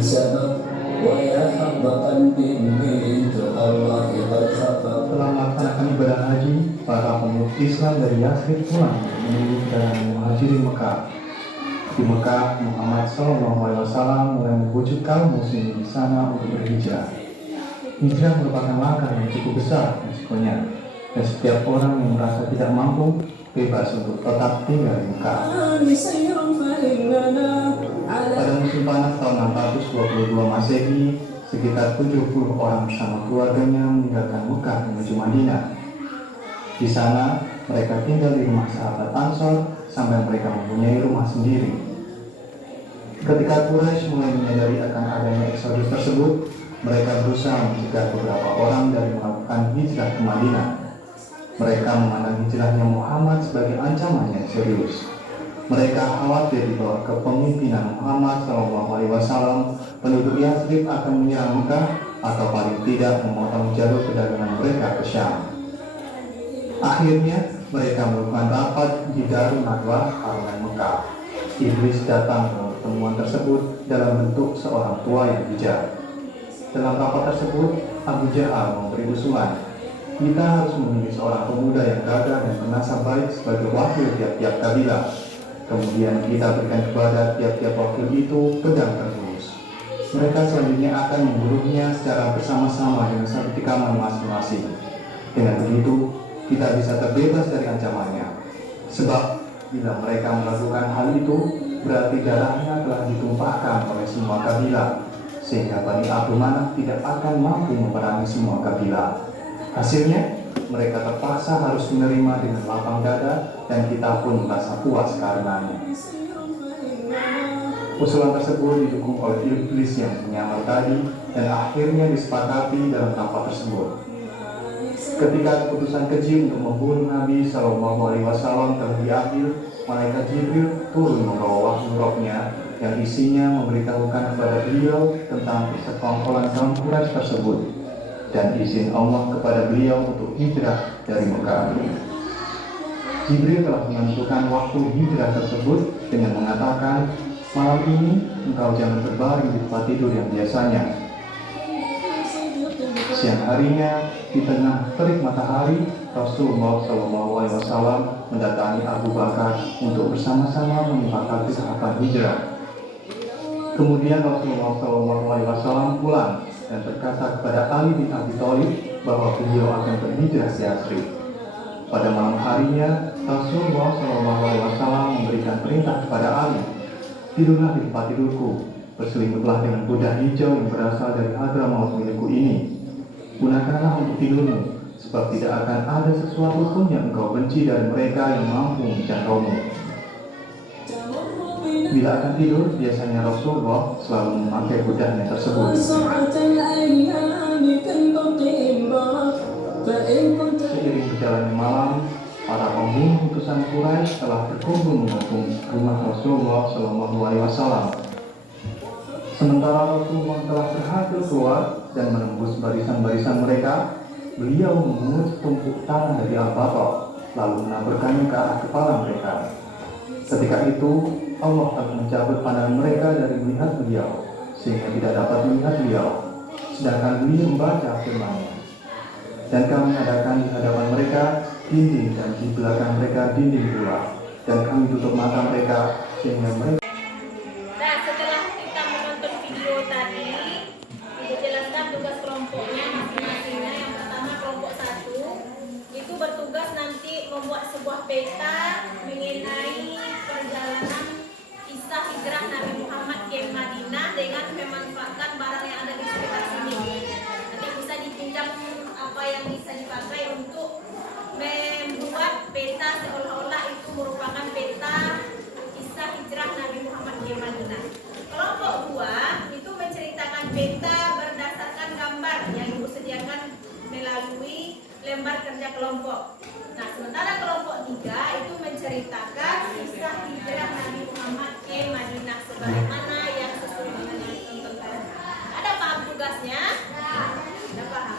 Setelah melaksanakan ibadah haji, para pemeluk Islam dari Yathrib pulang menuju perjalanan menghadiri Mekah. Di Mekah, Muhammad SAW mulai membujuk kaum muslimin di sana untuk berhijrah. Hijrah merupakan langkah yang cukup besar risikonya, dan setiap orang yang merasa tidak mampu bebas untuk tetap tinggal di Mekah. Pada musim panas tahun 622 Masehi, sekitar 70 orang bersama keluarganya meninggalkan Mekah menuju Madinah. Di sana, mereka tinggal di rumah sahabat Ansor sampai mereka mempunyai rumah sendiri. Ketika Quraisy mulai menyadari akan adanya eksodus tersebut, mereka berusaha mencegah beberapa orang dari melakukan hijrah ke Madinah. Mereka memandang hijrahnya Muhammad sebagai ancaman yang serius. Mereka khawatir di bawah kepemimpinan Muhammad SAW, penduduk Yathrib akan menyerang Mekah atau paling tidak memotong jalur perdagangan mereka ke Syam. Akhirnya, mereka melakukan rapat di Darun Nadwah, Parlemen Mekah. Iblis datang ke pertemuan tersebut dalam bentuk seorang tua yang bijak. Dalam rapat tersebut, Abu Jahal memberi usulan, kita harus memilih seorang pemuda yang gagah dan bernasab baik sebagai wakil tiap-tiap kabilah. Kemudian kita berikan kepada tiap-tiap wakil itu pedang terhunus. Mereka selanjutnya akan membunuhnya secara bersama-sama dengan satu tikaman masing-masing. Dengan begitu, kita bisa terbebas dari ancamannya. Sebab bila mereka melakukan hal itu, berarti darahnya telah ditumpahkan oleh semua kabilah, sehingga Bani Abdul Manaf tidak akan mampu memerangi semua kabilah. Hasilnya, mereka terpaksa harus menerima dengan lapang dada, dan kita pun merasa puas karenanya. Usulan tersebut didukung oleh iblis yang menyamar tadi, dan akhirnya disepakati dalam rapat tersebut. Ketika keputusan keji untuk membunuh Nabi SAW telah diambil, malaikat Jibril turun membawa wahyu rohnya yang isinya memberitahukan kepada beliau tentang persekongkolan kaum Quraisy tersebut dan izin Allah kepada beliau untuk hijrah dari Mekah. Jibril telah menentukan waktu hijrah tersebut dengan mengatakan, malam ini engkau jangan berbaring di tempat tidur yang biasanya. Siang harinya, di tengah terik matahari, Rasulullah SAW mendatangi Abu Bakar untuk bersama-sama menyepakati tahapan hijrah. Kemudian Rasulullah SAW pulang dan berkata kepada Ali bin Abi Thalib bahwa beliau akan berhijrah ke Yathrib. Pada malam harinya, Rasulullah SAW memberikan perintah kepada Ali, tidurlah di tempat tidurku, berselimutlah dengan kuda hijau yang berasal dari Hadramaut milikku ini. Gunakanlah untuk tidurmu, sebab tidak akan ada sesuatu pun yang engkau benci dari mereka yang mampu menjangkaumu. Bila akan tidur, biasanya Rasulullah selalu memakai kudanya tersebut. Seiring berjalannya malam, para pembunuh utusan Quraisy telah berkumpul mengepung rumah Rasulullah SAW. Sementara Rasulullah telah berhasil keluar dan menembus barisan-barisan mereka, beliau memungut setumpuk tanah dari Al-Baqarah, lalu menaburkannya ke arah kepala mereka. Ketika itu, Allah telah mencabut pandangan mereka dari melihat beliau, sehingga tidak dapat melihat beliau, sedangkan beliau membaca firman-Nya. Dan kami adakan di hadapan mereka dinding dan di belakang mereka dinding pula, dan kami tutup mata mereka sehingga mereka. Nah, setelah kita menonton video tadi, Ibu jelaskan tugas kelompoknya masing-masingnya. Yang pertama kelompok 1 itu bertugas nanti membuat sebuah peta mengenai perjalanan kisah hijrah Nabi Muhammad ke Madinah dengan memanfaatkan barang yang ada di sekitar sini. Nanti bisa dipinjam apa yang bisa dipakai untuk membuat peta seolah-olah itu merupakan peta kisah hijrah Nabi Muhammad ke Madinah. Kelompok 2 itu menceritakan peta berdasarkan gambar yang Ibu sediakan melalui lembar kerja kelompok. Nah, sementara kelompok 3 itu menceritakan kisah hijrah Nabi Muhammad ke Madinah sebagaimana yang sesungguhnya ditonton. Ada paham tugasnya? Ada paham?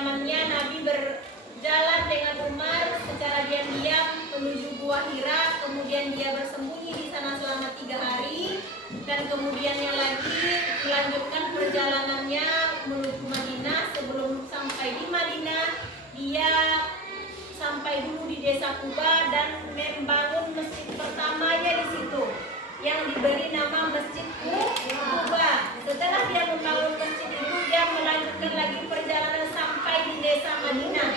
perjalanannya Nabi berjalan dengan Umar secara diam-diam menuju Gua Hira, kemudian dia bersembunyi di sana selama 3 hari, dan kemudiannya lagi melanjutkan perjalanannya menuju Madinah. Sebelum sampai di Madinah, dia sampai dulu di desa Kuba dan membangun masjid pertamanya di situ yang diberi nama Masjid Kuba. Setelah dia membangun masjid itu, dia melanjutkan lagi perjalanan sampai di desa Madinah,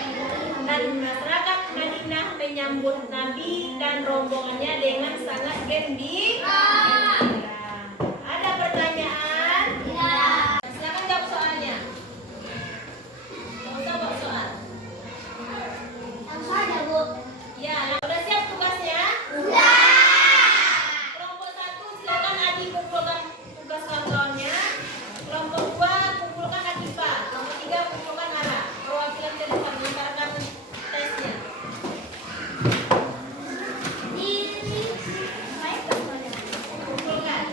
dan masyarakat Madinah menyambut Nabi dan rombongannya dengan sangat gembira. Ada pertanyaan? Silakan jawab soalnya. Nggak usah bawa soal. Ya, udah siap tugasnya? Kelompok 1 silakan Adi kumpulkan tugas kawan-kawannya. Kelompok 2 kumpulkan Akifa. Kelompok 3 kumpulkan Ara. Perwakilan ke depan mengantarkan tesnya. Kumpulkan.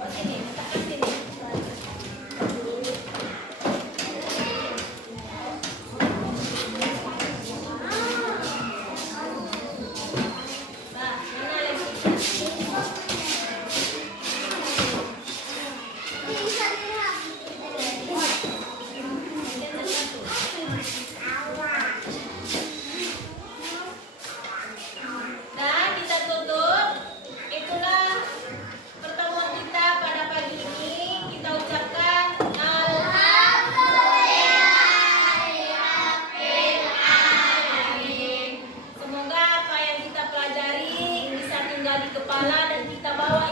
Bawa sini, letakkan sini. Nah, mana lagi? Dan kita tutup. Itulah pertemuan kita pada pagi ini. Kita ucapkan Alhamdulillahirrahmanirrahim. Semoga apa yang kita pelajari bisa tinggal di kepala dan kita bawa